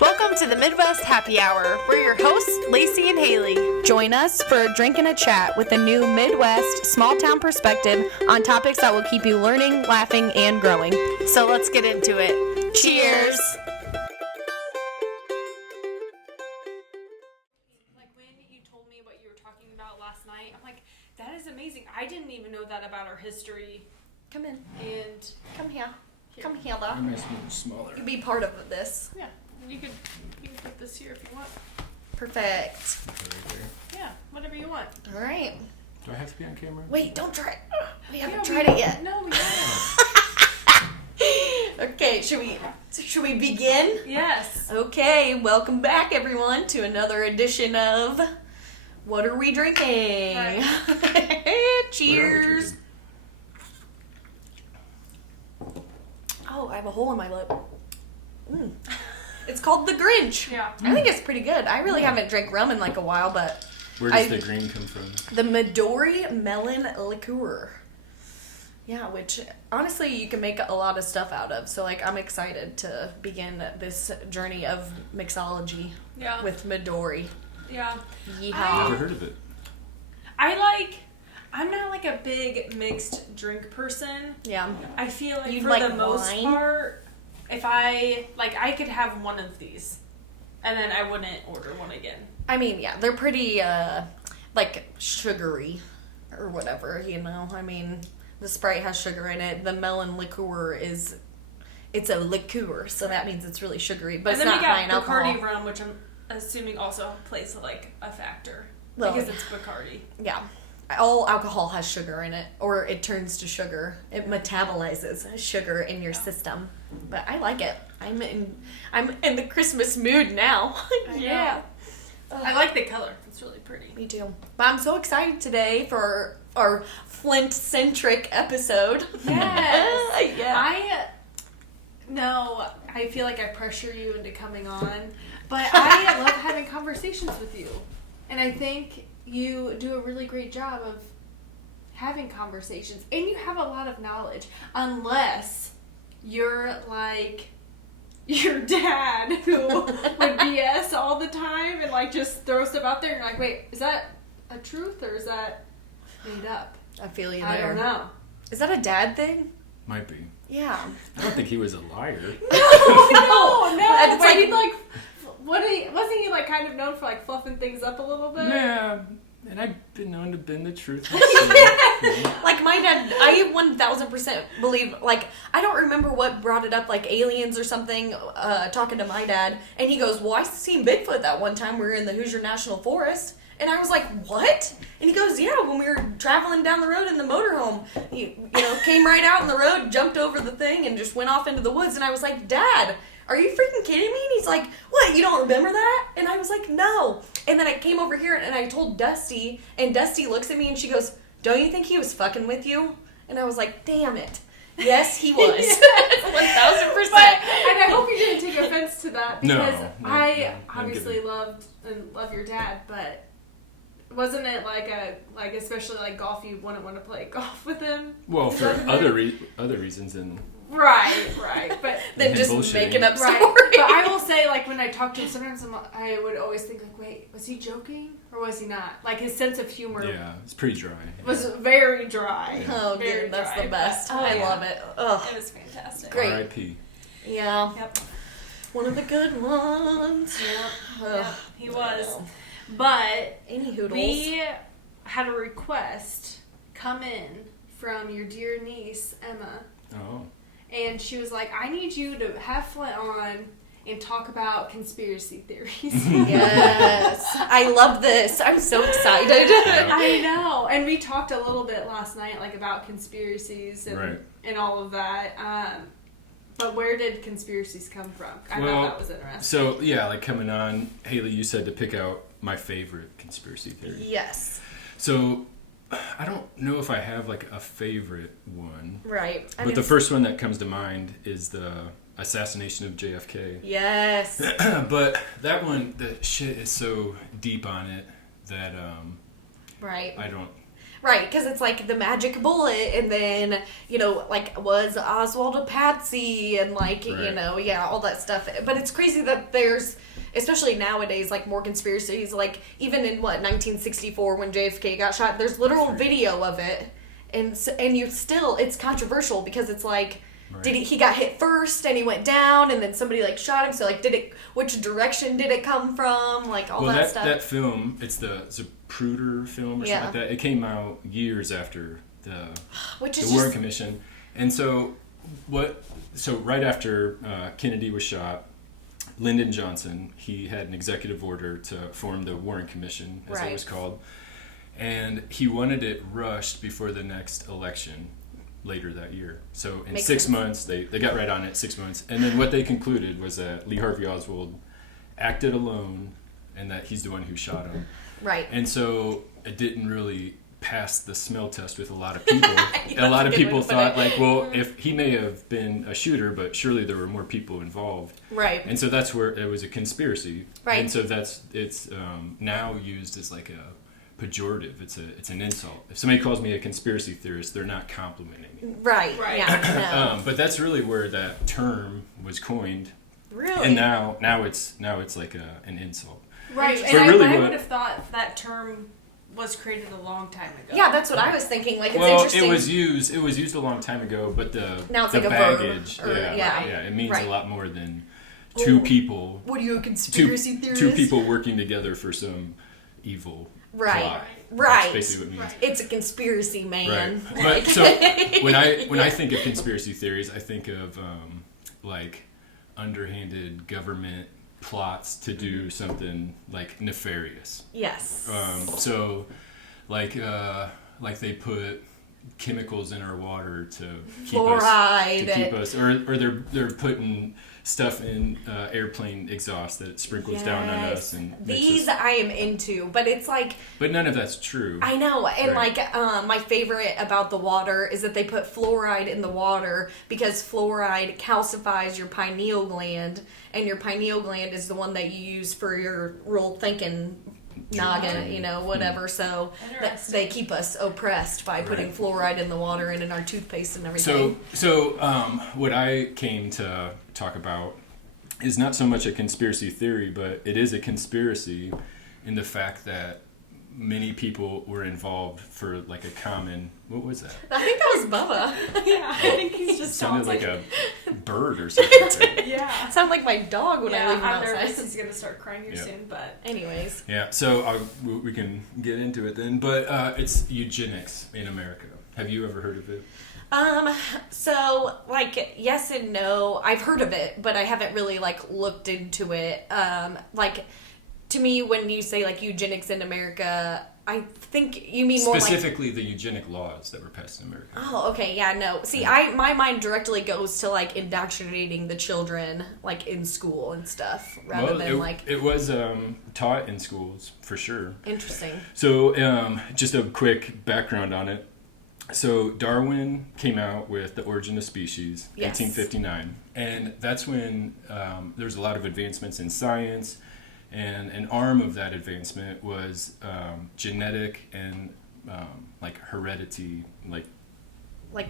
Welcome to the Midwest Happy Hour. We're your hosts, Lacey and Haley. Join us for a drink and a chat with a new Midwest small town perspective on topics that will keep you learning, laughing, and growing. So let's get into it. Cheers! Like when you told me what you were talking about last night, I'm like, that is amazing. I didn't even know that about our history. Come in. And Come here. Come here, though. I might be smaller. You be part of this. yeah, you can put this here if you want. Perfect. Yeah, whatever you want. All right. Do I have to be on camera? Wait, don't try it. We haven't Yeah, tried it yet. No, we haven't. Okay, should we begin? Yes. Okay, welcome back, everyone, to another edition of What Are We Drinking? Right. Cheers. Oh, I have a hole in my lip. It's called the Grinch. Yeah. I think it's pretty good. I really haven't drank rum in like a while, but Where does the green come from? the Midori melon liqueur. Yeah, which honestly you can make a lot of stuff out of. So like I'm excited to begin this journey of mixology Yeah. with Midori. Yeah. Yeehaw. Never heard of it. I'm not like a big mixed drink person. Yeah. I feel like You for like the most wine? part, if I could have one of these, and then I wouldn't order one again. I mean, yeah, they're pretty like sugary or whatever, you know. I mean, the Sprite has sugar in it. The melon liqueur it's a liqueur, so that means it's really sugary, but And it's then not we high in got alcohol. Bacardi rum, which I'm assuming also plays like a factor Well, because it's Bacardi. Yeah. All alcohol has sugar in it, or it turns to sugar. It metabolizes sugar in your system. But I like it. I'm in the Christmas mood now. Yeah. I like the color. It's really pretty. Me too. But I'm so excited today for our Flint-centric episode. Yes. Yeah. I feel like I pressure you into coming on, but I love having conversations with you. And I think you do a really great job of having conversations. And you have a lot of knowledge. Unless you're like your dad who would BS all the time and like just throw stuff out there and you're like, wait, is that a truth or is that made up? I feel you there. I don't know. Is that a dad thing? Might be. Yeah. I don't think he was a liar. No. It's But like- he'd like, wasn't he like kind of known for like fluffing things up a little bit? Yeah. And I've been known to bend the truth. Like my dad, I 1000% believe, like, I don't remember what brought it up, like aliens or something, talking to my dad, and he goes, well, I seen Bigfoot that one time we were in the Hoosier National Forest, and I was like, what? And he goes, yeah, when we were traveling down the road in the motorhome, he, came right out in the road, jumped over the thing, and just went off into the woods, and I was like, Dad, are you freaking kidding me? And he's like, what, you don't remember that? And I was like, no. And then I came over here and I told Dusty, and Dusty looks at me and she goes, don't you think he was fucking with you? And I was like, damn it. Yes, he was. 1000%. And I hope you didn't take offense to that because No, I I'm obviously good. love your dad, but wasn't it like especially like golf, you wouldn't want to play golf with him? Well, Is for that other reasons than right, but Than just bullshitting. making up right. stories. But I will say, like when I talk to him, sometimes I would always think like, wait, was he joking or was he not? Like his sense of humor yeah, it's pretty dry. was very dry. Oh, Very dude, that's dry, the best. but- I yeah. love it. Ugh. It was fantastic. Great. R.I.P. Yeah. Yep. One of the good ones. Yep. Ugh. Yep. He was. know. But Any hoodles. we had a request come in from your dear niece, Emma. Oh. And she was like, I need you to have Flint on and talk about conspiracy theories. Yes. I love this. I'm so excited. I know. And we talked a little bit last night, like about conspiracies and, Right. and all of that. But where did conspiracies come from? I Well, thought that was interesting. So, yeah, like coming on, Haley, you said to pick out my favorite conspiracy theory. Yes. So, I don't know if I have like a favorite one. Right. But the first one that comes to mind is the assassination of JFK. Yes. But that one, the shit is so deep on it that Right. I don't. Right, because it's like the magic bullet, and then, like, was Oswald a patsy, and like, Right. all that stuff. But it's crazy that there's, especially nowadays, like, more conspiracies. Like, even in, 1964 when JFK got shot, there's literal video of it. And it's controversial because it's like, Right. he got hit first and he went down, and then somebody like shot him, so like which direction did it come from, like all that stuff. That film, it's the Zapruder film or something like that. It came out years after the Warren Commission. And so right after Kennedy was shot, Lyndon Johnson, he had an executive order to form the Warren Commission, as it was called. And he wanted it rushed before the next election later that year. So in 6 months, they got right on it, 6 months. And then what they concluded was that Lee Harvey Oswald acted alone and that he's the one who shot him. Right. And so it didn't really pass the smell test with a lot of people. A lot of people thought, like, well, if he may have been a shooter, but surely there were more people involved. Right. And so that's where it was a conspiracy. Right. And so it's now used as like a pejorative. It's an insult. If somebody calls me a conspiracy theorist, they're not complimenting me. Right. Yeah. No. But that's really where that term was coined. Really. And now it's like an insult. Right. So And really I would have thought that term was created a long time ago. Yeah, that's what I was thinking. Like, it's well, interesting. it was used a long time ago, but now it's the like a baggage, verb. It means Right. a lot more than two people. What are you, a conspiracy theorist? Two people working together for some evil Right. plot. Right. That's basically what it means. It's a conspiracy, man. Right. But so when I think of conspiracy theories, I think of like underhanded government plots to do something like nefarious. Yes. So like they put chemicals in our water to keep Fluoride. us, or they're putting stuff in airplane exhaust that sprinkles down on us and these I am into, but it's like, but none of that's true. I know, and Right. like my favorite about the water is that they put fluoride in the water because fluoride calcifies your pineal gland, and your pineal gland is the one that you use for your real thinking noggin, whatever. So they keep us oppressed by putting fluoride in the water and in our toothpaste and everything. So what I came to talk about is not so much a conspiracy theory, but it is a conspiracy in the fact that many people were involved for like a common. What was that? I think that was Bubba. Yeah, I think he's just It sounded like a a bird or something. yeah. It sounded like my dog when I leave him I'm outside. nervous he's gonna start crying here soon, but Anyways. Yeah, so we can get into it then. But it's eugenics in America. Have you ever heard of it? So, like, yes and no. I've heard of it, but I haven't really, like, looked into it. Like, to me, when you say, like, eugenics in America, I think you mean more like... Specifically the eugenic laws that were passed in America. Oh, okay, yeah, no. See, my mind directly goes to, like, indoctrinating the children, like, in school and stuff, rather than, like... It was taught in schools, for sure. Interesting. So, just a quick background on it. So, Darwin came out with The Origin of Species, Yes. 1859. And that's when there's a lot of advancements in science. And an arm of that advancement was genetic and like heredity, like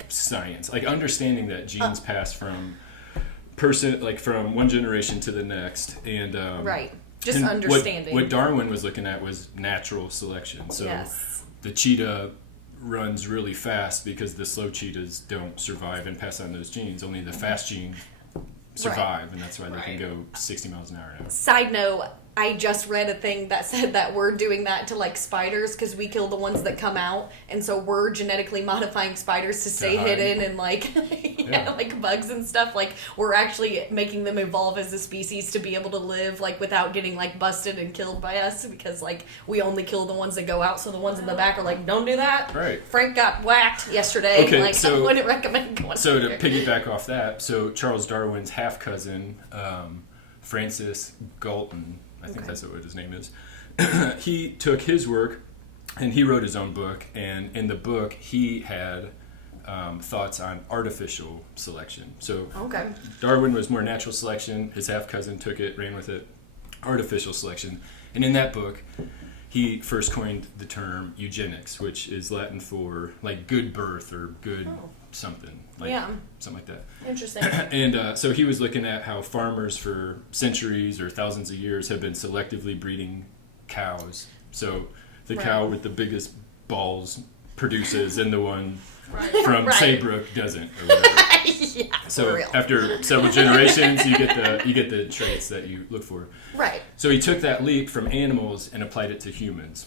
science, like understanding that genes pass from from one generation to the next, and Right. Just and understanding. What Darwin was looking at was natural selection. So Yes. the cheetah runs really fast because the slow cheetahs don't survive and pass on those genes. Only the fast genes survive, and that's why they can go 60 miles an hour now. Side note, I just read a thing that said that we're doing that to, like, spiders because we kill the ones that come out, and so we're genetically modifying spiders to stay hide. hidden and, like, like bugs and stuff. Like, we're actually making them evolve as a species to be able to live, like, without getting, like, busted and killed by us because, like, we only kill the ones that go out, so the ones in the back are like, don't do that. Right. Frank got whacked yesterday. Okay, like, so- I wouldn't recommend going So to there. piggyback off that, so Charles Darwin's half-cousin, Francis Galton, I think that's what his name is, he took his work and he wrote his own book, and in the book he had thoughts on artificial selection. So Okay. Darwin was more natural selection, his half-cousin took it, ran with it, artificial selection. And in that book, he first coined the term eugenics, which is Latin for like good birth or good something. Like, something like that. Interesting. And so he was looking at how farmers for centuries or thousands of years have been selectively breeding cows. So the cow with the biggest balls produces and the one from Saybrook doesn't or whatever. So after several generations you get the traits that you look for. Right. So he took that leap from animals and applied it to humans.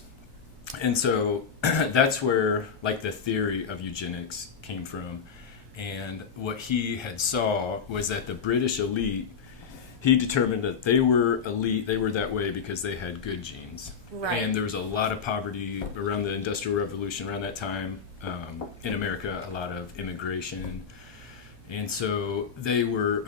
And so that's where like the theory of eugenics came from. And what he had saw was that the British elite, he determined that they were elite, they were that way because they had good genes. Right. And there was a lot of poverty around the Industrial Revolution, around that time in America, a lot of immigration. And so they were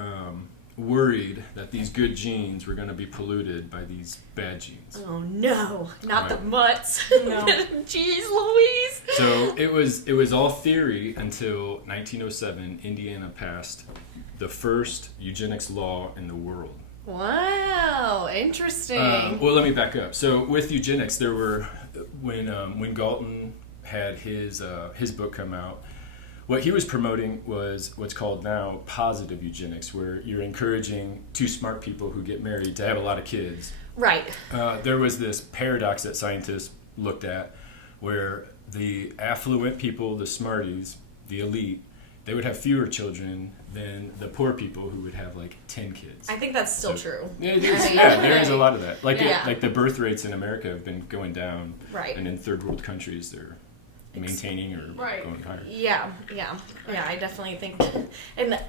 worried that these good genes were going to be polluted by these bad genes. Oh no, not the mutts. No. Jeez Louise. So it was all theory until 1907, Indiana passed the first eugenics law in the world. Wow, interesting. Well, let me back up. So with eugenics, there were when Galton had his book come out, what he was promoting was what's called now positive eugenics, where you're encouraging two smart people who get married to have a lot of kids. Right. There was this paradox that scientists looked at where the affluent people, the smarties, the elite, they would have fewer children than the poor people who would have like 10 kids. I think that's still true. Yeah, there is a lot of that. Like the birth rates in America have been going down. Right. And in third world countries, they're maintaining or going higher. Yeah, I definitely think, and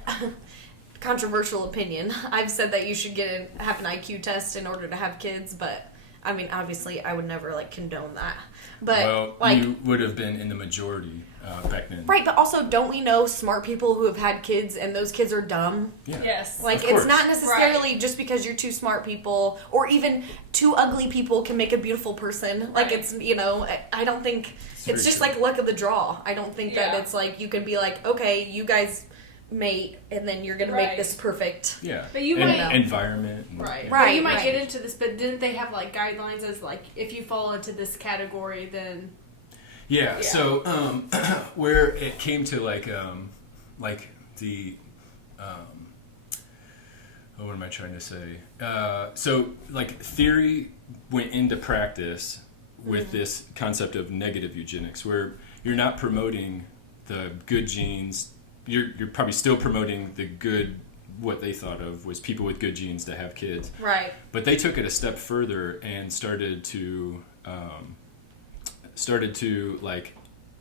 controversial opinion, I've said that you should have an IQ test in order to have kids, but I mean, obviously, I would never condone that. But you would have been in the majority back then, right? But also, don't we know smart people who have had kids and those kids are dumb? Yeah. Yes. It's not necessarily just because you're two smart people, or even two ugly people can make a beautiful person. Like it's I don't think it's just like luck of the draw. I don't think that it's like you can be like, okay, you guys mate, and then you're gonna make this perfect. Yeah. But you might environment. And, right. Yeah. But you might get into this, but didn't they have guidelines as if you fall into this category, then? Yeah. So where it came to the what am I trying to say? So theory went into practice with this concept of negative eugenics, where you're not promoting the good genes. You're probably still promoting the good. What they thought of was people with good genes to have kids. Right. But they took it a step further and started to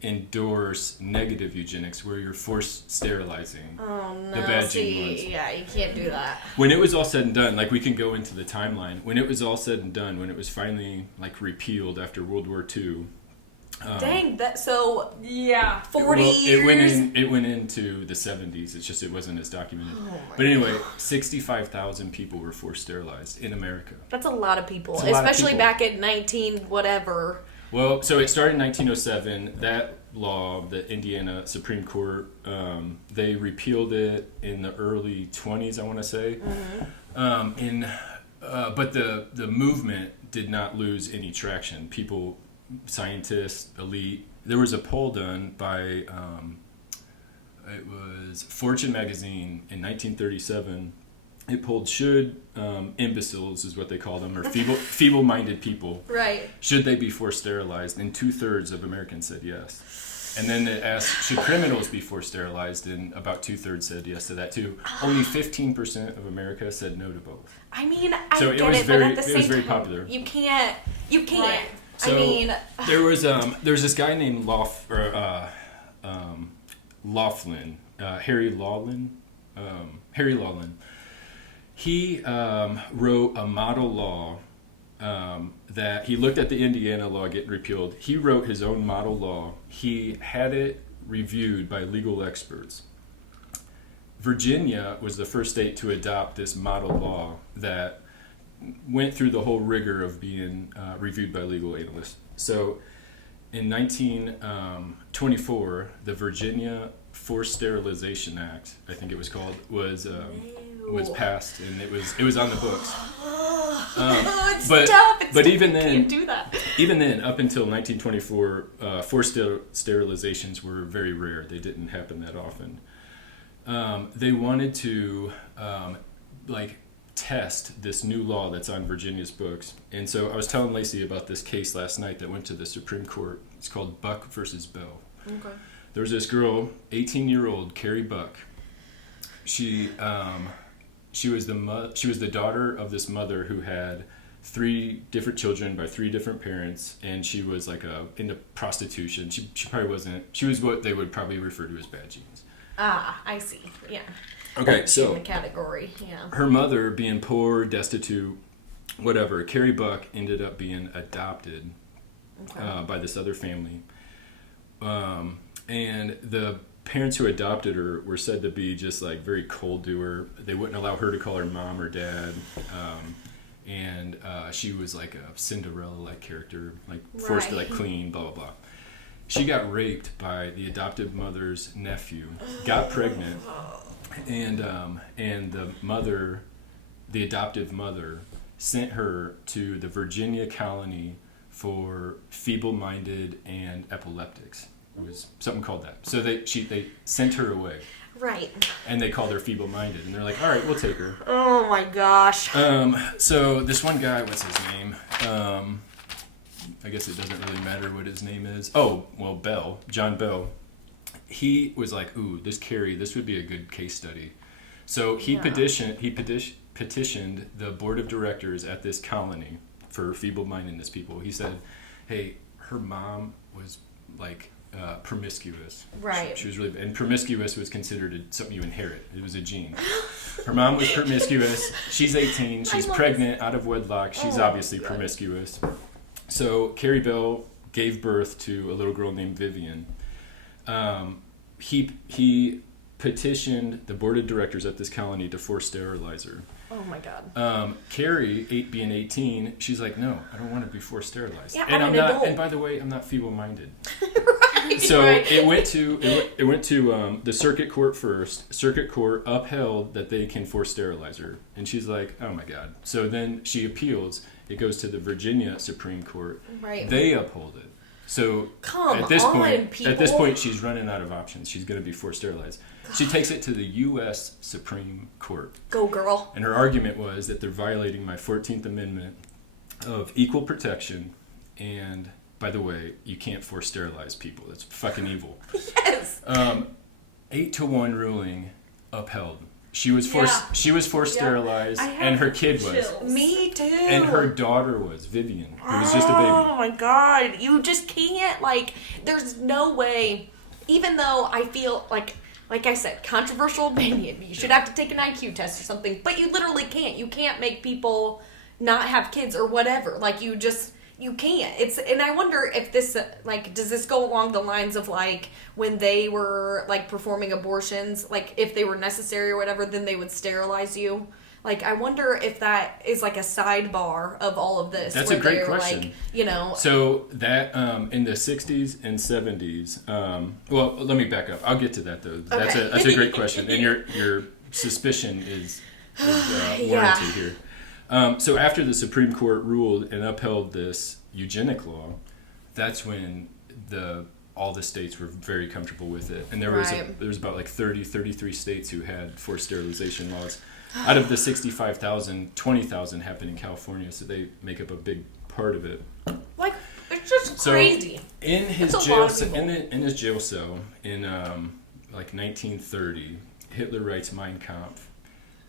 endorse negative eugenics, where you're forced sterilizing the bad gene ones. Yeah, you can't do that. When it was all said and done, we can go into the timeline. When it was all said and done, when it was finally repealed after World War II. Dang, that 40 years. It went into the 70s. It's just it wasn't as documented. But anyway, 65,000 people were forced sterilized in America. That's a lot of people, especially back in 19 whatever. Well, so it started in 1907. That law, the Indiana Supreme Court, they repealed it in the early 20s, I want to say. But the movement did not lose any traction. People, scientists, elite. There was a poll done by it was Fortune magazine in 1937. It polled should imbeciles, is what they call them, or feeble-minded people, right? Should they be forced sterilized? And 2/3 of Americans said yes. And then it asked, should criminals be forced sterilized? And about 2/3 said yes to that too. Only 15% of America said no to both. I mean, so I it get was it, very, but at the same it was very time, popular. You can't. Right. So I mean, there was this guy named Laughlin, Harry Laughlin. He wrote a model law that he looked at the Indiana law getting repealed. He wrote his own model law. He had it reviewed by legal experts. Virginia was the first state to adopt this model law that went through the whole rigor of being reviewed by legal analysts. So in 1924, the Virginia Forced Sterilization Act, I think it was called, was passed, and it was on the books. But even then, you can't do that. even then, up until 1924, forced sterilizations were very rare. They didn't happen that often. They wanted to test this new law that's on Virginia's books. And so I was telling Lacey about this case last night that went to the Supreme Court. It's called Buck versus Bell. Okay. There was this girl, 18-year-old Carrie Buck. She was the daughter of this mother who had 3 different children by 3 different parents, and she was into prostitution. She probably wasn't. She was what they would probably refer to as bad genes. Ah, I see. Yeah. Okay, so in the category, yeah. Her mother being poor, destitute, whatever. Carrie Buck ended up being adopted by this other family, and the parents who adopted her were said to be just very cold to her. They wouldn't allow her to call her mom or dad, and she was like a Cinderella-like character, forced to clean, blah blah blah. She got raped by the adoptive mother's nephew, got pregnant, and the adoptive mother, sent her to the Virginia colony for feeble-minded and epileptics. It was something called that. So they sent her away. Right. And they called her feeble-minded, and they're like, all right, we'll take her. Oh my gosh. So this one guy, what's his name? I guess it doesn't really matter what his name is. Oh, well, Bell, John Bell. He was like, ooh, this would be a good case study. So he petitioned the board of directors at this colony for feeble-mindedness people. He said, hey, her mom was promiscuous. Right. She was really, and promiscuous was considered something you inherit. It was a gene. Her mom was promiscuous. She's 18. She's pregnant, out of wedlock. She's obviously promiscuous. So Carrie Bell gave birth to a little girl named Vivian. He petitioned the board of directors at this colony to force sterilize her. Oh my God. Carrie, being 18, she's like, no, I don't want to be forced sterilized. Yeah, and I'm an adult. And by the way, I'm not feeble-minded. Right. So right. it went to the circuit court first. Circuit court upheld that they can force sterilize her, and she's like, oh my God. So then she appeals. It goes to the Virginia Supreme Court. Right. They uphold it. So at this point, she's running out of options. She's going to be forced sterilized. She takes it to the U.S. Supreme Court. Go, girl. And her argument was that they're violating my 14th Amendment of equal protection. And, by the way, you can't force sterilize people. That's fucking evil. Yes. 8-1 ruling upheld. She was forced. She was forced sterilized, and her kid was. Me too. And her daughter was Vivian, who was just a baby. Oh my God! You just can't There's no way. Even though I feel like I said, controversial opinion. You should have to take an IQ test or something, but you literally can't. You can't make people not have kids or whatever. You can't. And I wonder if this, does this go along the lines of, when they were, performing abortions, if they were necessary or whatever, then they would sterilize you? I wonder if that is, a sidebar of all of this. That's a great question. So that, in the 60s and 70s, well, let me back up. I'll get to that, though. That's a great question. And your suspicion is warranted here. So after the Supreme Court ruled and upheld this eugenic law, that's when all the states were very comfortable with it. And there was about 33 states who had forced sterilization laws. Out of the 65,000, 20,000 happened in California, so they make up a big part of it. It's just crazy. In his jail cell in 1930, Hitler writes Mein Kampf.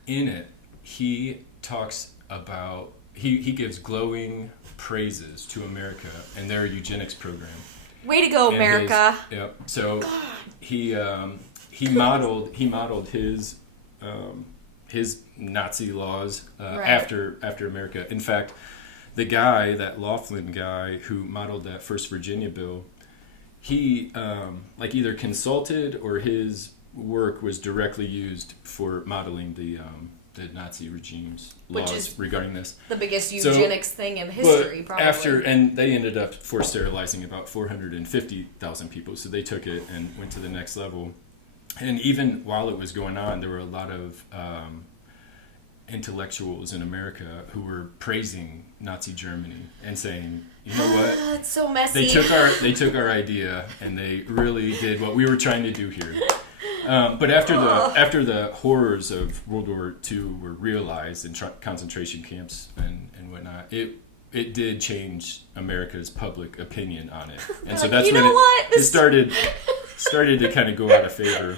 In it, he talks about he gives glowing praises to America and their eugenics program. Way to go, America! Yep. So he modeled his Nazi laws after America. In fact, the guy, that Flint guy who modeled that first Virginia bill, he either consulted or his work was directly used for modeling the Nazi regime's laws regarding this. The biggest eugenics thing in history, probably. And they ended up forced sterilizing about 450,000 people, so they took it and went to the next level. And even while it was going on, there were a lot of intellectuals in America who were praising Nazi Germany and saying, you know what? It's so messy. They took our idea and they really did what we were trying to do here. But after the horrors of World War II were realized in concentration camps and whatnot, it did change America's public opinion on it, and so that's when it started to kind of go out of favor.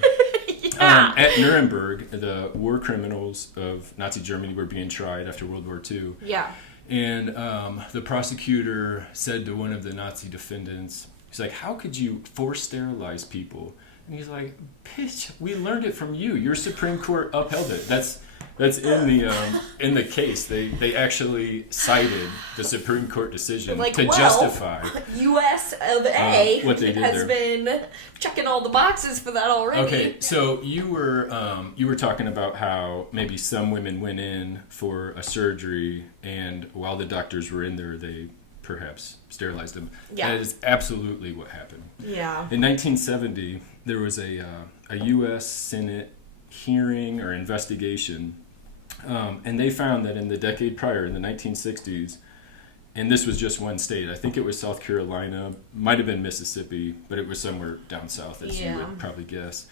Yeah. At Nuremberg, the war criminals of Nazi Germany were being tried after World War II. Yeah. And the prosecutor said to one of the Nazi defendants, he's like, "How could you force sterilize people?" And he's like, "Bitch, we learned it from you. Your Supreme Court upheld it." That's in the case. They actually cited the Supreme Court decision to justify U.S. of A. What they did has been checking all the boxes for that already. Okay, so you were talking about how maybe some women went in for a surgery, and while the doctors were in there, they perhaps sterilized them. Yeah. That is absolutely what happened. Yeah. In 1970, there was a U.S. Senate hearing or investigation, and they found that in the decade prior, in the 1960s, and this was just one state, I think it was South Carolina, might have been Mississippi, but it was somewhere down south, as you would probably guess.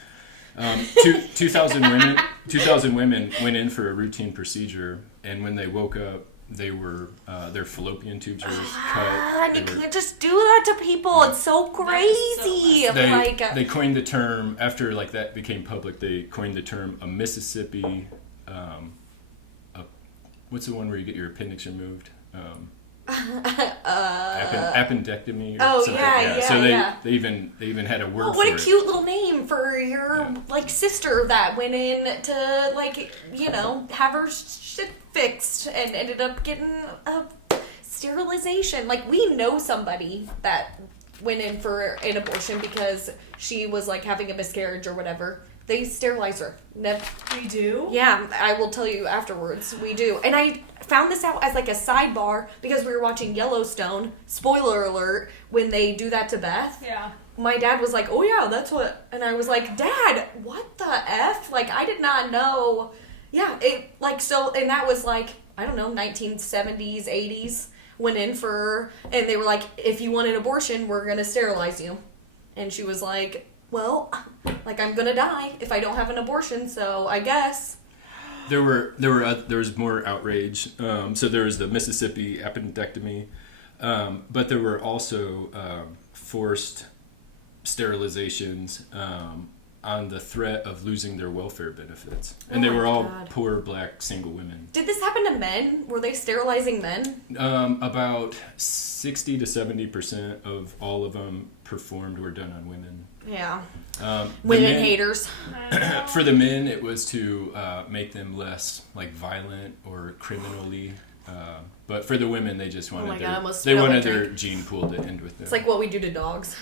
2,000 women went in for a routine procedure, and when they woke up, they were their fallopian tubes were cut. And you can't just do that to people. It's so crazy. They coined the term after that became public. They coined the term a Mississippi. What's the one where you get your appendix removed? Appendectomy. Or something. Yeah. So they even had a word for it. What a cute little name for your sister that went in to have her shit fixed and ended up getting a sterilization. We know somebody that went in for an abortion because she was having a miscarriage or whatever. They sterilize her. We do? Yeah, I will tell you afterwards. We do. And I found this out as a sidebar because we were watching Yellowstone. Spoiler alert, when they do that to Beth. Yeah. My dad was like, "Oh yeah, that's what," and I was like, "Dad, what the F?" I did not know. Yeah, it so, and that was I don't know, 1970s, 80s, went in for, and they were like, "If you want an abortion, we're gonna sterilize you," and she was like, "Well, I'm gonna die if I don't have an abortion, so I guess." There was more outrage. So there was the Mississippi appendectomy, but there were also forced sterilizations on the threat of losing their welfare benefits, and they were all poor black single women. Did this happen to men? Were they sterilizing men? About 60 to 70% of all of them performed were done on women. Yeah. Women haters. For the men, it was to make them less violent or criminally. But for the women, they just wanted their gene pool to end with them. It's like what we do to dogs.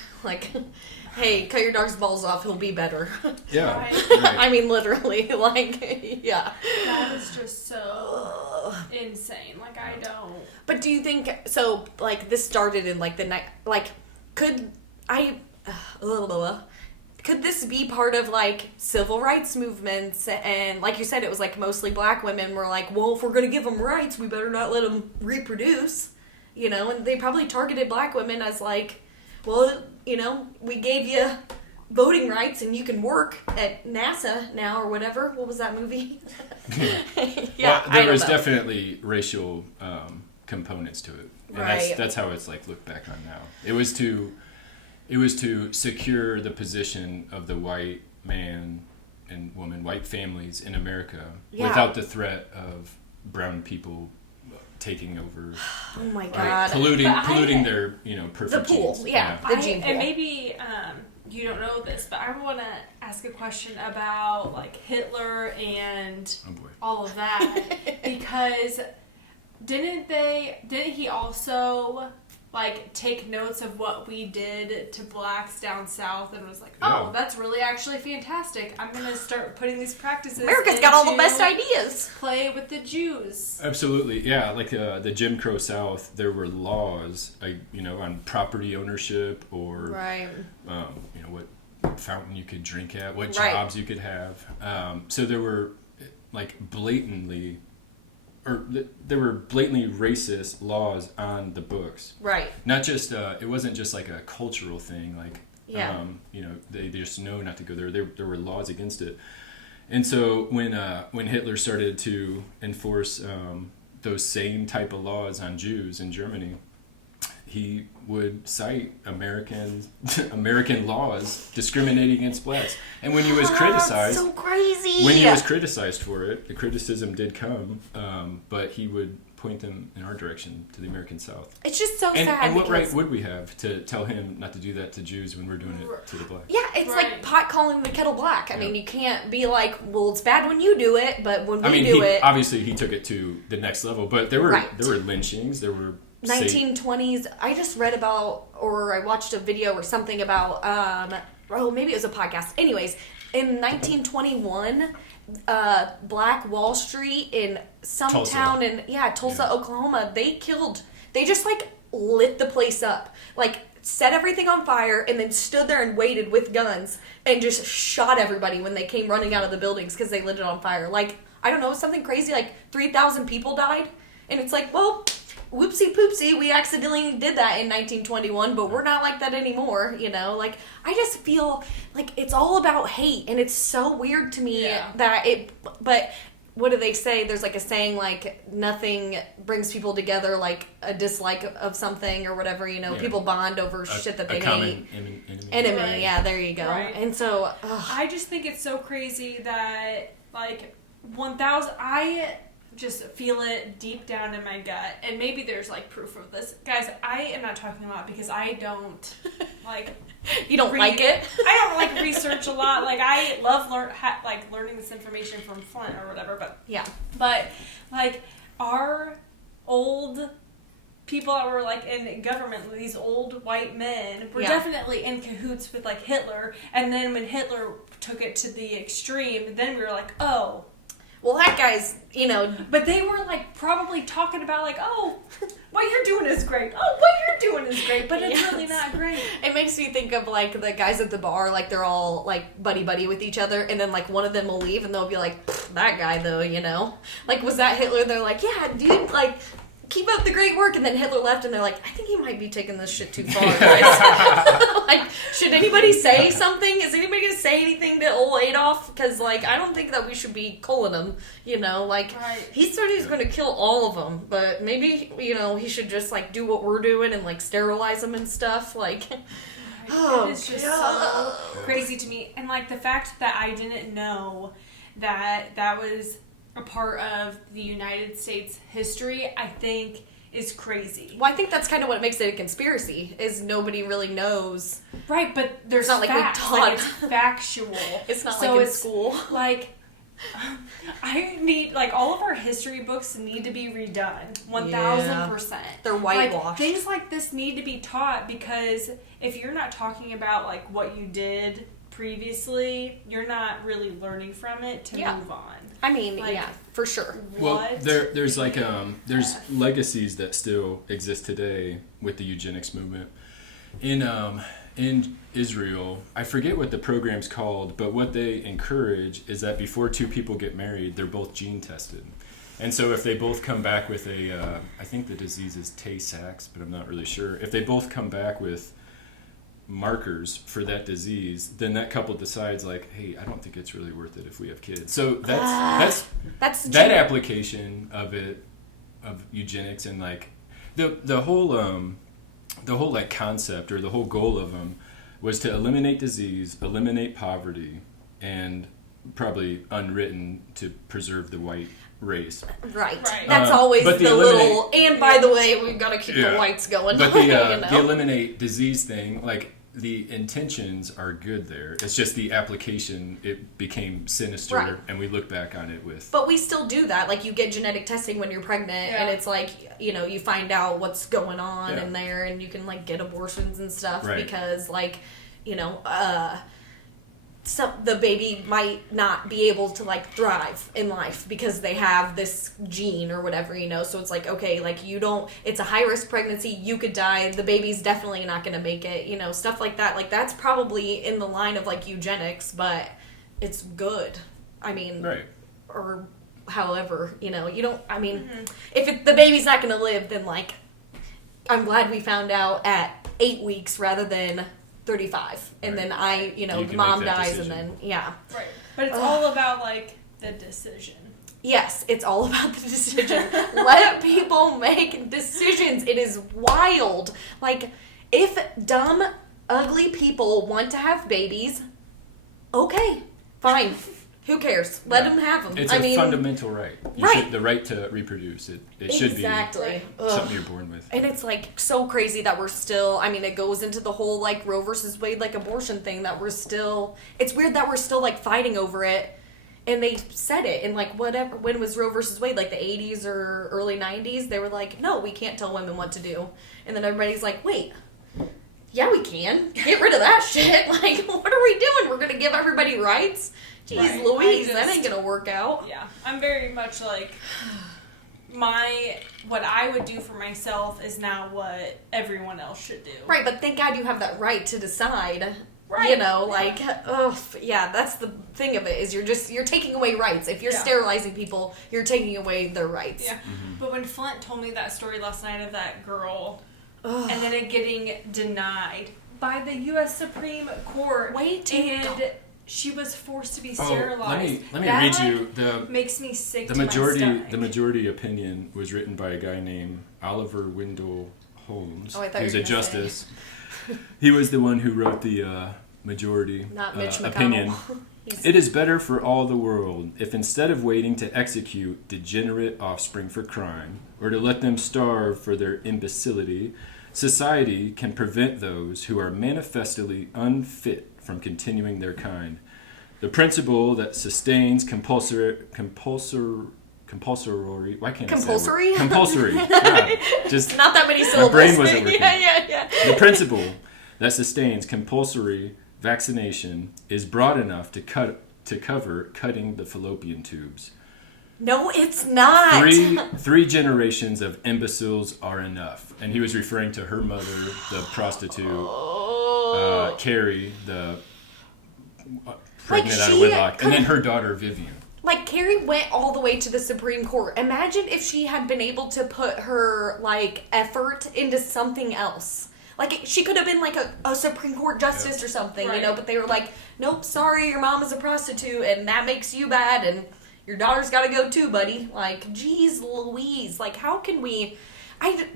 Hey, cut your dog's balls off, he'll be better. Yeah. Right. I mean, literally, yeah. That is just so insane. I don't. But do you think, so, this started in, the night, could this be part of civil rights movements? And like you said, it was mostly black women were well, if we're gonna give them rights, we better not let them reproduce, and they probably targeted black women as well, we gave you voting rights and you can work at NASA now or whatever. What was that movie? Yeah, well, there was definitely racial components to it, and right. that's how it's looked back on now. It was to secure the position of the white man and woman, white families in America, without the threat of brown people taking over. Oh my God! Polluting their perfect the pool. genes. The gene pool. And maybe you don't know this, but I want to ask a question about Hitler and all of that because didn't he also take notes of what we did to blacks down south and was that's really actually fantastic. I'm going to start putting these practices. America's got all the best ideas. Play with the Jews. Absolutely, yeah. The Jim Crow South, there were laws, on property ownership or, what fountain you could drink at, what jobs you could have. So there were, blatantly there were blatantly racist laws on the books. Right. Not just it wasn't just like a cultural thing. Like they just know not to go there. There were laws against it. And so when Hitler started to enforce those same type of laws on Jews in Germany, he would cite American laws discriminating against blacks. And when he was criticized, so crazy. When he was criticized for it, the criticism did come, but he would point them in our direction to the American South. It's just so sad. And what right would we have to tell him not to do that to Jews when we're doing it to the blacks? Yeah, it's like pot calling the kettle black. I mean, you can't be like, well, it's bad when you do it, but when we do it... Obviously, he took it to the next level, but there were lynchings, there were... 1920s. I just read about, or I watched a video or something about, maybe it was a podcast. Anyways, in 1921, Black Wall Street in some town in Tulsa, Oklahoma, they just like lit the place up, like set everything on fire, and then stood there and waited with guns and just shot everybody when they came running out of the buildings because they lit it on fire. Like, I don't know, something crazy, like 3,000 people died, and it's like, well, whoopsie poopsie, we accidentally did that in 1921, but we're not like that anymore, you know? Like, I just feel like it's all about hate, and it's so weird to me that but what do they say? There's like a saying, like, nothing brings people together like a dislike of something or whatever, you know? People bond over shit that they hate. Enemy, right. Yeah, there you go. Right. And so... I just think it's so crazy that, like, 1,000... I just feel it deep down in my gut, and maybe there's like proof of this, guys. I am not talking a lot because I don't like you don't like it. I don't like research a lot. Like, I love learning this information from Flint or whatever, but like our old people that were like in government, these old white men were definitely in cahoots with like Hitler, and then when Hitler took it to the extreme, then we were like, oh, well, that guy's, you know... But they were, like, probably talking about, like, oh, what you're doing is great. Oh, what you're doing is great. But it's really not great. It makes me think of, like, the guys at the bar, like, they're all, like, buddy-buddy with each other. And then, like, one of them will leave and they'll be like, that guy, though, you know? Like, was that Hitler? They're like, yeah, dude, like... keep up the great work, and then Hitler left, and they're like, I think he might be taking this shit too far, guys. Like, should anybody say something? Is anybody gonna say anything to old Adolf? Because, like, I don't think that we should be calling him, you know, like, he said he was gonna kill all of them, but maybe, you know, he should just, like, do what we're doing and, like, sterilize them and stuff, like... It is just so crazy to me, and, like, the fact that I didn't know that was... a part of the United States history, I think, is crazy. Well, I think that's kind of what makes it a conspiracy, is nobody really knows. Right, but there's not facts. Like we taught. Like, it's factual. It's not so like in school. Like, I need, like, all of our history books need to be redone. 1,000%. They're whitewashed. Like, things like this need to be taught, because if you're not talking about, like, what you did previously, you're not really learning from it to move on. I mean, like, for sure. Well, there's like there's legacies that still exist today with the eugenics movement. In Israel, I forget what the program's called, but what they encourage is that before two people get married, they're both gene tested. And so if they both come back with I think the disease is Tay-Sachs, but I'm not really sure. If they both come back with markers for that disease, then that couple decides, like, hey, I don't think it's really worth it if we have kids. So that's that application of eugenics, and like the whole like concept, or the whole goal of them, was to eliminate disease, eliminate poverty, and probably unwritten to preserve the white race. Right. That's always the little. And by the way, we've got to keep the whites going. But the eliminate disease thing, like, the intentions are good there. It's just the application, it became sinister, and we look back on it with... But we still do that. Like, you get genetic testing when you're pregnant, and it's like, you know, you find out what's going on in there, and you can, like, get abortions and stuff because, like, you know, the baby might not be able to, like, thrive in life because they have this gene or whatever, you know. So it's like, okay, like, it's a high-risk pregnancy, you could die, the baby's definitely not going to make it, you know, stuff like that. Like, that's probably in the line of, like, eugenics, but it's good. I mean, or however, you know, you don't, I mean, if the baby's not going to live, then, like, I'm glad we found out at 8 weeks rather than 35. And then the mom dies decision. and then, yeah. Right. But it's all about, like, the decision. Yes, it's all about the decision. Let people make decisions. It is wild. Like, if dumb, ugly people want to have babies, okay, fine. Who cares? Let them have them. It's a fundamental right. The right to reproduce. It should be something you're born with. And it's like so crazy that we're still, I mean, it goes into the whole like Roe versus Wade, like abortion thing that we're still, it's weird that we're still like fighting over it. And they said it in like whatever, when was Roe versus Wade, like the 80s or early 90s? They were like, no, we can't tell women what to do. And then everybody's like, wait, yeah, we can. Get rid of that shit. Like, what are we doing? We're going to give everybody rights? Jeez Louise, that ain't going to work out. Yeah, I'm very much like, what I would do for myself is now what everyone else should do. Right, but thank God you have that right to decide. Right. You know, like, that's the thing of it, is you're taking away rights. If you're sterilizing people, you're taking away their rights. Yeah. But when Flint told me that story last night of that girl, and then it getting denied by the U.S. Supreme Court, she was forced to be sterilized. Let me read you makes me sick. The majority opinion was written by a guy named Oliver Wendell Holmes, who's a justice. He was the one who wrote the majority opinion. It is better for all the world if instead of waiting to execute degenerate offspring for crime, or to let them starve for their imbecility, society can prevent those who are manifestly unfit from continuing their kind. The principle that sustains compulsory. Why can't I say compulsory? Compulsory. Yeah, just not that many syllables. My brain wasn't working. Yeah. The principle that sustains compulsory vaccination is broad enough to cover cutting the fallopian tubes. No, it's not. Three generations of imbeciles are enough. And he was referring to her mother, the prostitute, Carrie, the pregnant out of wedlock, and then her daughter, Vivian. Like, Carrie went all the way to the Supreme Court. Imagine if she had been able to put her, like, effort into something else. Like, she could have been, like, a Supreme Court justice or something, you know? But they were like, nope, sorry, your mom is a prostitute, and that makes you bad, and your daughter's got to go too, buddy. Like, geez Louise. Like, how can we...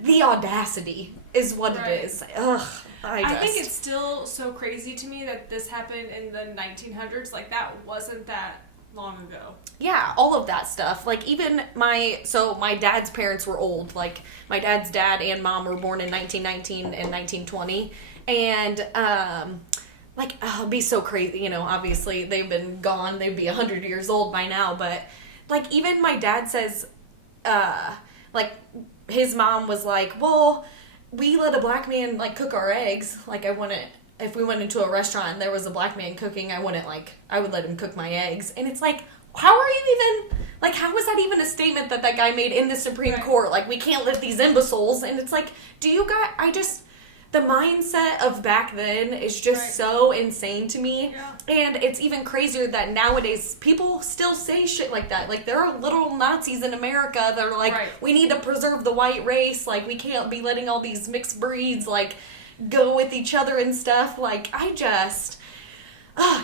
the audacity is what it is. Ugh. I think it's still so crazy to me that this happened in the 1900s. Like, that wasn't that long ago. Yeah, all of that stuff. Like, even my dad's parents were old. Like, my dad's dad and mom were born in 1919 and 1920. And, it'd be so crazy. You know, obviously, they've been gone. They'd be 100 years old by now. But, like, even my dad says, his mom was like, well, we let a black man, like, cook our eggs. Like, if we went into a restaurant and there was a black man cooking, I would let him cook my eggs. And it's like, how are you even, like, how was that even a statement that guy made in the Supreme Court? Like, we can't let these imbeciles. And it's like, the mindset of back then is just so insane to me. Yeah. And it's even crazier that nowadays people still say shit like that. Like, there are little Nazis in America that are like, we need to preserve the white race. Like, we can't be letting all these mixed breeds, like, go with each other and stuff. Like,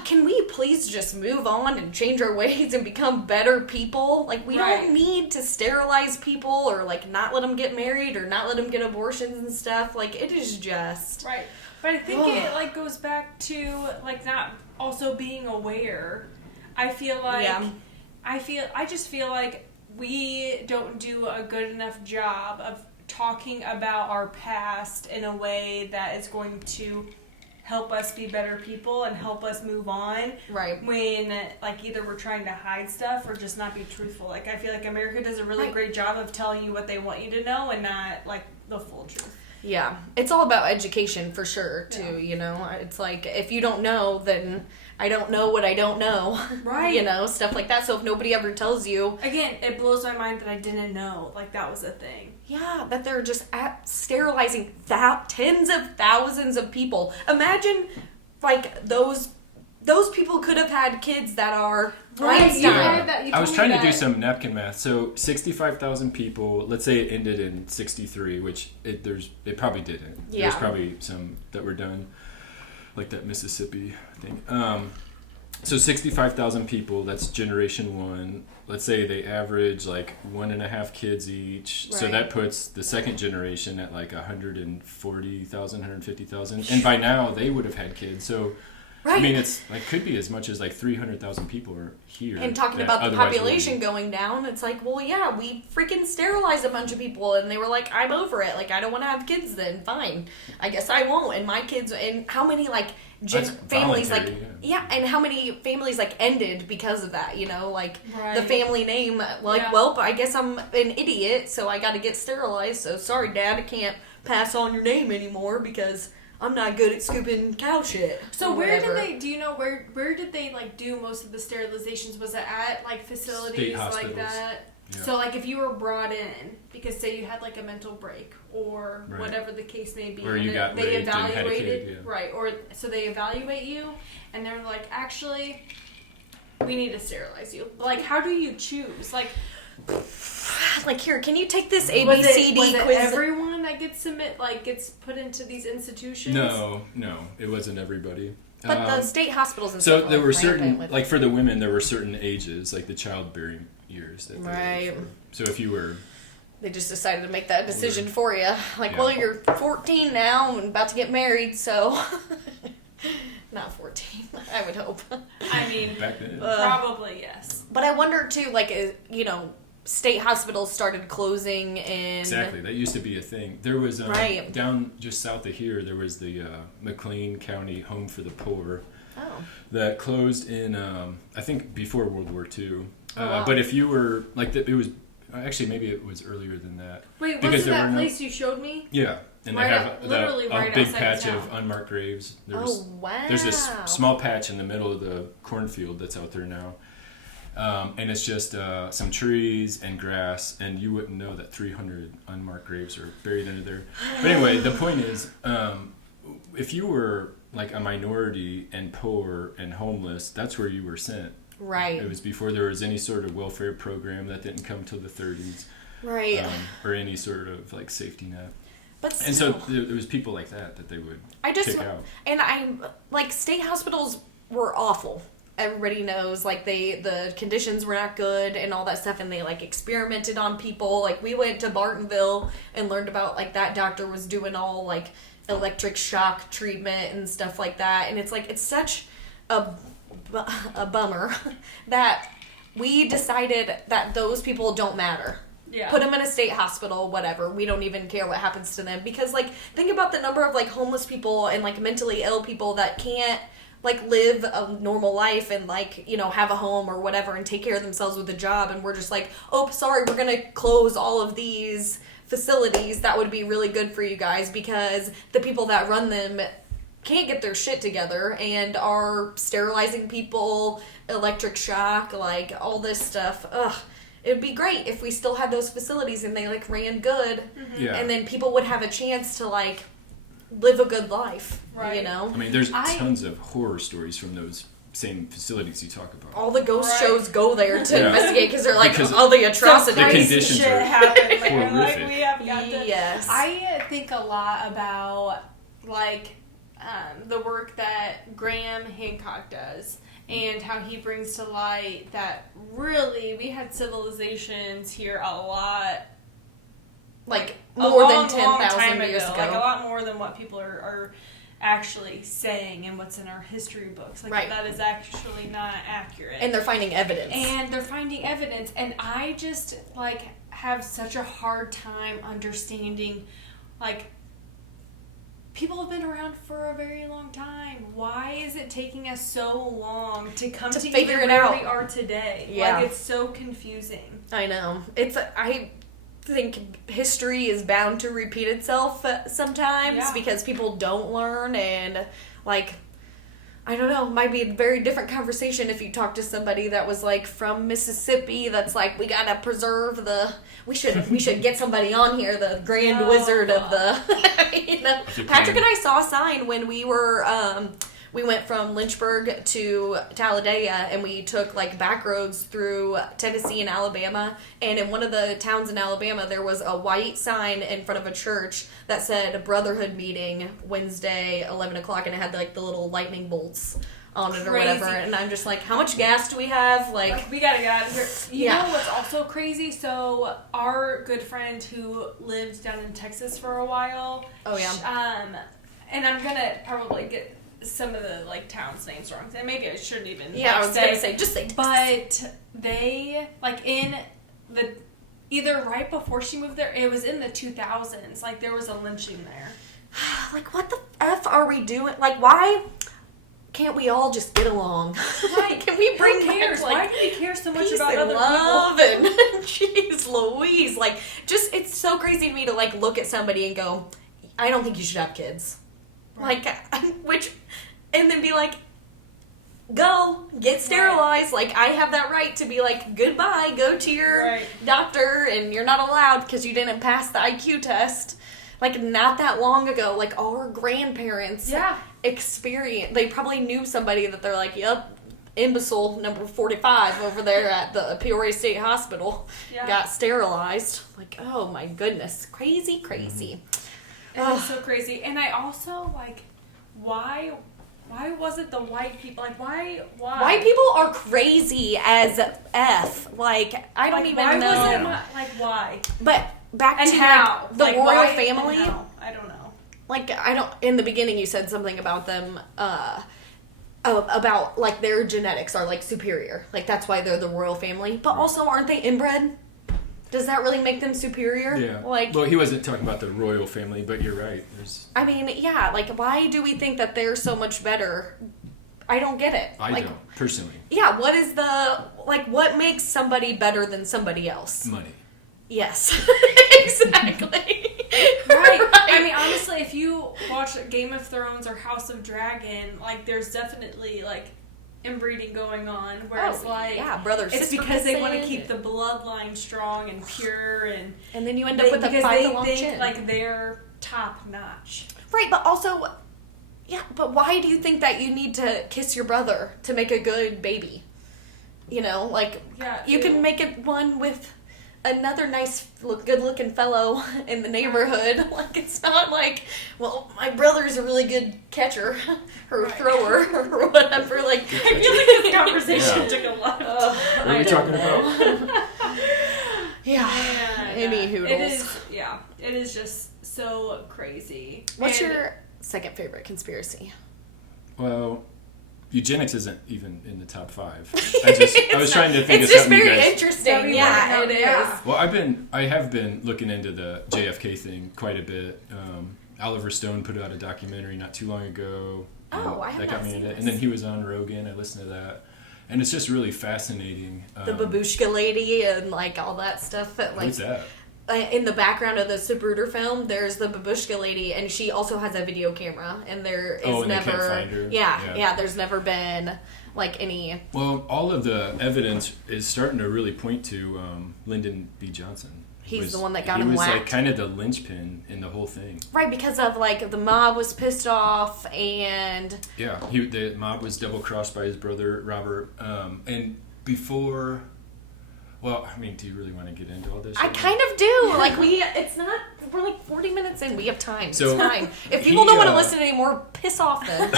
can we please just move on and change our ways and become better people? Like, we don't need to sterilize people or, like, not let them get married or not let them get abortions and stuff. Like, it is just... Right. But I think it, like, goes back to, like, not also being aware. I feel like... Yeah. I just feel like we don't do a good enough job of talking about our past in a way that is going to help us be better people and help us move on. Right. When, like, either we're trying to hide stuff or just not be truthful. Like, I feel like America does a really great job of telling you what they want you to know and not, like, the full truth. Yeah. It's all about education for sure, too, you know? It's like, if you don't know, then I don't know what I don't know. Right. You know, stuff like that. So if nobody ever tells you... Again, it blows my mind that I didn't know. Like, that was a thing. Yeah, that they're just sterilizing tens of thousands of people. Imagine, like, those those people could have had kids that are Right, Einstein. you had that. You I was told trying me to do that. some napkin math. So 65,000 people. Let's say it ended in 63, which it probably didn't. Yeah. There's probably some that were done, like that Mississippi thing. So 65,000 people. That's generation one. Let's say they average like 1.5 kids each. So Right. that puts the second generation at like 140,000, 150,000. And by now they would have had kids. So. Right. I mean, it's like could be as much as like 300,000 people are here. And talking that about the otherwise population wouldn't. going down, it's like, well, yeah, we freaking sterilized a bunch of people, and they were like, I'm over it. Like, I don't want to have kids then. Fine. I guess I won't. And my kids, and how many, like, That's families, like, voluntary, yeah, and how many families, like, ended because of that, you know? Like, Right. the family name, like, Yeah. well, I guess I'm an idiot, so I got to get sterilized. So, sorry, Dad, I can't pass on your name anymore because I'm not good at scooping cow shit. So or where whatever. did they? Do you know where did they like do most of the sterilizations? Was it at like facilities State like hospitals. that? Yeah. So like if you were brought in because say you had like a mental break or Right. whatever the case may be, Or and you then got they raped and had a kid, evaluated yeah. right, or so they evaluate you and they're like, actually, we need to sterilize you. Like, how do you choose? Like, here, can you take this Was ABCD it quiz? everyone that gets gets put into these institutions? No, it wasn't everybody. But the state hospitals and So stuff there are were rampant certain, with like for the women, there were certain ages, like the childbearing years that they Right. were for. So if you were, They just decided to make that decision for you. Like, Yeah. well, you're 14 now and about to get married, so. Not 14, I would hope. I mean, back then, probably yes. But I wonder, too, like, you know, state hospitals started closing in. exactly, that used to be a thing. There was Right. down just south of here, there was the McLean County Home for the Poor Oh. that closed in, I think, before World War II. Oh, wow. But if you were like, it was actually maybe it was earlier than that. Wait, Because wasn't there that were no- place you showed me? Yeah, and Right they up- have literally a right big outside patch town. of unmarked graves. Oh, wow. There's this small patch in the middle of the cornfield that's out there now, and it's just some trees and grass, and you wouldn't know that 300 unmarked graves are buried under there. But anyway, the point is, if you were like a minority and poor and homeless, that's where you were sent. Right. It was before there was any sort of welfare program that didn't come till the 30s. Right. Or any sort of like safety net. But And so still, there was people like that they would I just kick out. and I like state hospitals were awful. Everybody knows like the conditions were not good and all that stuff, and they like experimented on people. Like we went to Bartonville and learned about like that doctor was doing all like electric shock treatment and stuff like that, and it's like it's such a bummer that we decided that those people don't matter. Yeah. Put them in a state hospital, whatever. We don't even care what happens to them. Because, like, think about the number of, like, homeless people and, like, mentally ill people that can't, like, live a normal life and, like, you know, have a home or whatever and take care of themselves with a job. And we're just like, oh, sorry, we're going to close all of these facilities. That would be really good for you guys because the people that run them can't get their shit together and are sterilizing people, electric shock, like, all this stuff. Ugh. It'd be great if we still had those facilities and they like ran good, Yeah. and then people would have a chance to like live a good life. Right. You know, I mean, there's tons of horror stories from those same facilities you talk about. all the ghost Right. shows go there to Yeah. investigate because they're like Because all the atrocities. the Crazy conditions shit are happened. Like, horrific. we have got to. Yes. I think a lot about like the work that Graham Hancock does and how he brings to light that really we had civilizations here a lot like a more long, than long 10,000 time years ago. like a lot more than what people are actually saying and what's in our history books. Like Right. that is actually not accurate. And they're finding evidence. And they're finding evidence, and I just like have such a hard time understanding like people have been around for a very long time. Why is it taking us so long to come To to figure even it where out? we are today? Yeah. Like it's so confusing. I know. I think history is bound to repeat itself sometimes Yeah. because people don't learn, and like I don't know, might be a very different conversation if you talk to somebody that was like from Mississippi that's like we gotta preserve we should get somebody on here, the grand Oh, wizard of the you know. Japan. Patrick and I saw a sign when we were we went from Lynchburg to Talladega, and we took like back roads through Tennessee and Alabama. And in one of the towns in Alabama, there was a white sign in front of a church that said Brotherhood meeting Wednesday, 11 o'clock, and it had like the little lightning bolts on it or whatever. And I'm just like, how much gas do we have? Like we gotta get out of here. You know what's also crazy? So our good friend who lived down in Texas for a while. Oh yeah. And I'm gonna probably get some of the like towns names wrong. And maybe I shouldn't even. Yeah, I was gonna say just say. But they like in the either right before she moved there. It was in the 2000s. Like there was a lynching there. Like what the f are we doing? Like why can't we all just get along? Right. Can we bring Who cares? back, like, why do we care so much peace about and other love people? And jeez Louise, like just it's so crazy to me to like look at somebody and go, I don't think you should have kids. Right. Like and then be like, go get sterilized. Right. Like I have that right to be like, goodbye, go to your doctor, and you're not allowed because you didn't pass the IQ test. Like not that long ago, like our grandparents they probably knew somebody that they're like, yep, imbecile number 45 over there at the Peoria State Hospital got sterilized. Like, oh my goodness, crazy. It is so crazy. And I also like, why was it the white people? Like, why? White people are crazy as F. Like, I don't even know. Was it not, like, why? But back and to how? Like, the like, royal family. I don't know. Like, I don't. In the beginning, you said something about them. About like their genetics are like superior. Like that's why they're the royal family. But also, aren't they inbred? Does that really make them superior? Yeah. Like, well, he wasn't talking about the royal family, but you're right. I mean, yeah. Like, why do we think that they're so much better? I don't get it. I like, don't, personally. Yeah, what makes somebody better than somebody else? Money. Yes. Exactly. Right. I mean, honestly, if you watch Game of Thrones or House of Dragon, like, there's definitely, like, inbreeding going on, where it's like, brother, it's because they want to keep the bloodline strong and pure, and then you end up with a five-along they chin. think, like, they're top-notch. Right, but also... Yeah, but why do you think that you need to kiss your brother to make a good baby? You know, like, you can make it one with another nice, good-looking fellow in the neighborhood. Like, it's not like, well, my brother's a really good catcher or thrower or whatever. Like, I feel like this conversation took a lot of time. What are we talking about? Any hoodles. It is just so crazy. What's your second favorite conspiracy? Well, eugenics isn't even in the top 5. I was trying to think of something. It's just very interesting. Yeah, it is. Well, I have been looking into the JFK thing quite a bit. Oliver Stone put out a documentary not too long ago. I have not seen it. And then he was on Rogan. I listened to that. And it's just really fascinating. The babushka lady and like all that stuff. Like, what's that? In the background of the Zapruder film, there's the babushka lady, and she also has a video camera, and there is never. They can't find her. Yeah, there's never been like any. Well, all of the evidence is starting to really point to Lyndon B. Johnson. He's the one that got him whacked. He was like kind of the linchpin in the whole thing. Right, because of like the mob was pissed off, and the mob was double crossed by his brother Robert, and before. Well, I mean, do you really want to get into all this? I kind of do. Like, we're like 40 minutes in. We have time. It's fine. If people don't want to listen anymore, piss off then.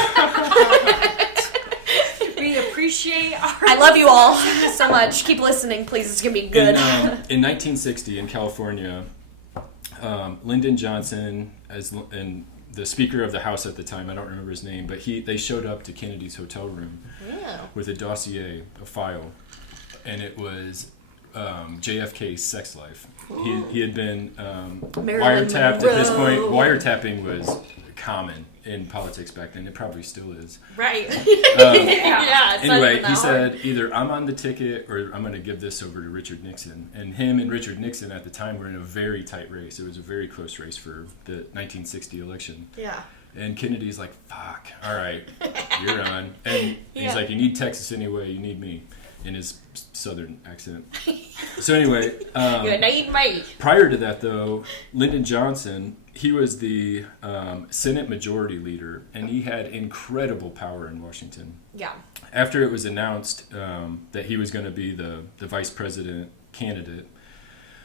We appreciate I love you all so much. Keep listening, please. It's going to be good. In 1960 in California, Lyndon Johnson, and the Speaker of the House at the time, I don't remember his name, but they showed up to Kennedy's hotel room with a dossier, a file, and it was JFK's sex life. He had been wiretapped. At this point, wiretapping was common in politics back then. It probably still is. Right. Anyway, he said either I'm on the ticket or I'm going to give this over to Richard Nixon. And him and Richard Nixon at the time were in a very tight race. It was a very close race for the 1960 election. Yeah. And Kennedy's like, fuck, all right, you're on. And he's like, you need Texas anyway, you need me. In his southern accent. So anyway, you need me. Prior to that, though, Lyndon Johnson he was the Senate Majority Leader, and he had incredible power in Washington. Yeah. After it was announced that he was going to be the vice president candidate,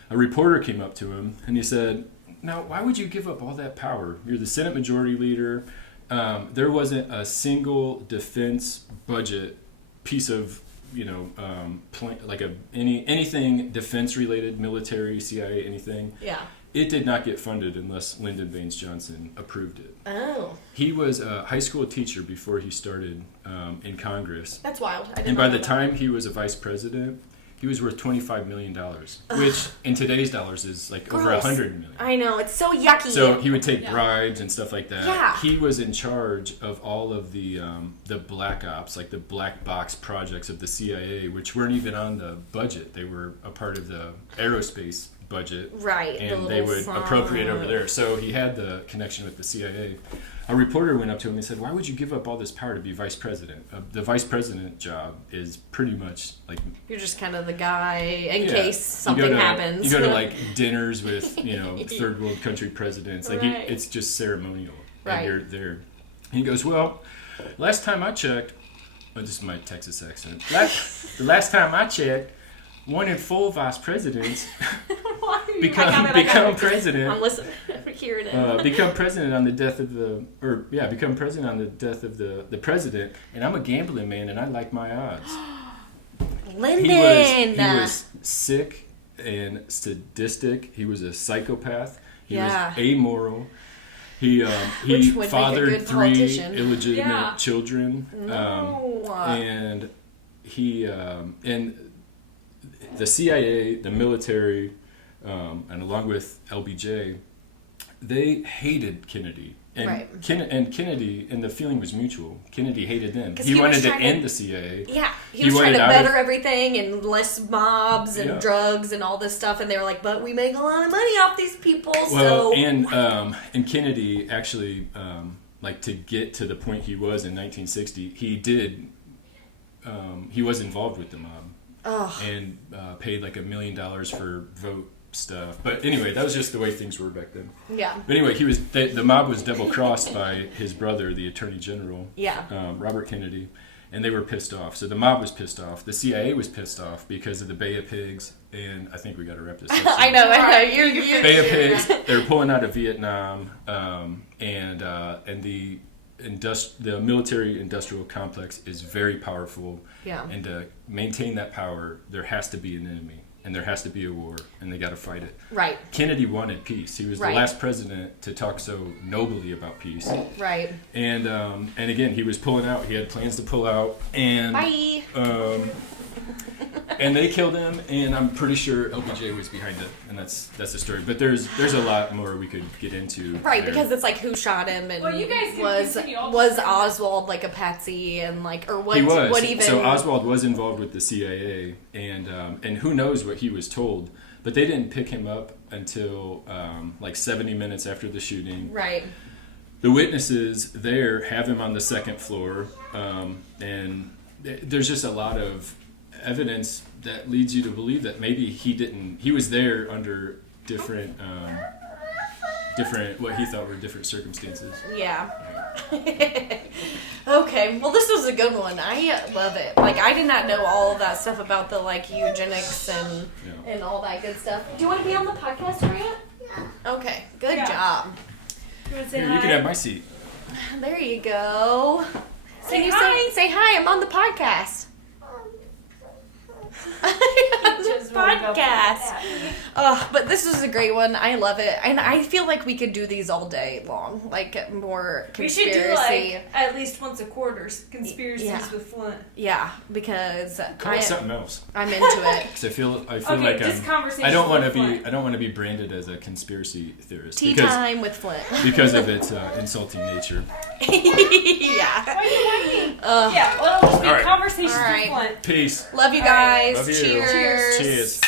a reporter came up to him and he said, "Now, why would you give up all that power? You're the Senate Majority Leader. There wasn't a single defense budget piece of, anything defense related, military, CIA, anything. Yeah. It did not get funded unless Lyndon Baines Johnson approved it." Oh. He was a high school teacher before he started in Congress. That's wild. And by the time he was a vice president, he was worth $25 million, which in today's dollars is like over $100 million. I know, it's so yucky. So he would take bribes and stuff like that. Yeah. He was in charge of all of the black ops, like the black box projects of the CIA, which weren't even on the budget. They were a part of the aerospace budget. Right. And they would appropriate over there. So he had the connection with the CIA. A reporter went up to him and said, "Why would you give up all this power to be vice president? The vice president job is pretty much like..." You're just kind of the guy in case something happens. You go to like dinners with, third world country presidents. Like it's just ceremonial. Right. And you're there. And he goes, "Well, last time I checked..." Oh, this is my Texas accent. The last time I checked, 1 in 4 vice presidents become president. I'm listening. Hearing it. Become president on the death of become president on the death of the president. And I'm a gambling man, and I like my odds. Lyndon. He was sick and sadistic. He was a psychopath. He was amoral. He fathered 3 illegitimate children. And he and the CIA, the military, and along with LBJ, they hated Kennedy. And, Kennedy, and the feeling was mutual. Kennedy hated them. He wanted to end the CIA. Yeah, he was trying to better everything and less mobs and drugs and all this stuff. And they were like, "But we make a lot of money off these people." Well, and Kennedy actually, to get to the point he was in 1960, he was involved with the mob. And paid like $1 million for vote stuff. But anyway, that was just the way things were back then. Yeah. But anyway, the mob was double crossed by his brother, the Attorney General. Yeah. Robert Kennedy, and they were pissed off. So the mob was pissed off. The CIA was pissed off because of the Bay of Pigs, and I think we got to wrap this up. I know. You're Bay of Pigs. They were pulling out of Vietnam, and the military industrial complex is very powerful. Yeah. And to maintain that power, there has to be an enemy, and there has to be a war, and they got to fight it. Right. Kennedy wanted peace. He was the last president to talk so nobly about peace. Right. And again, he was pulling out. He had plans to pull out, and bye. And they killed him, and I'm pretty sure LBJ was behind it, and that's the story. But there's a lot more we could get into. Right, because it's like who shot him, and you guys was Oswald like a patsy, and or what? He was. What even? So Oswald was involved with the CIA, and who knows what he was told. But they didn't pick him up until 70 minutes after the shooting. Right. The witnesses there have him on the second floor, and there's just a lot of evidence that leads you to believe that maybe he was there under different what he thought were different circumstances. Yeah. Okay, well this was a good one. I love it. I did not know all of that stuff about the eugenics and all that good stuff. Do you want to be on the podcast, Grant? Yeah. Okay, good job. You want to say Here, hi? you can have my seat. There you go. Say hi. Say hi, I'm on the podcast. This podcast. But this was a great one. I love it, and I feel like we could do these all day long. More conspiracy. We should do at least once a quarter conspiracies with Flint. Yeah, because Call it something else. I'm into it. Because I feel okay, just conversations. I don't want to be branded as a conspiracy theorist. Tea time with Flint. Because of its insulting nature. Yeah. Why are you whining? Well, it'll just be conversations with Flint. Peace. Love you guys. Love you. Cheers. Cheers.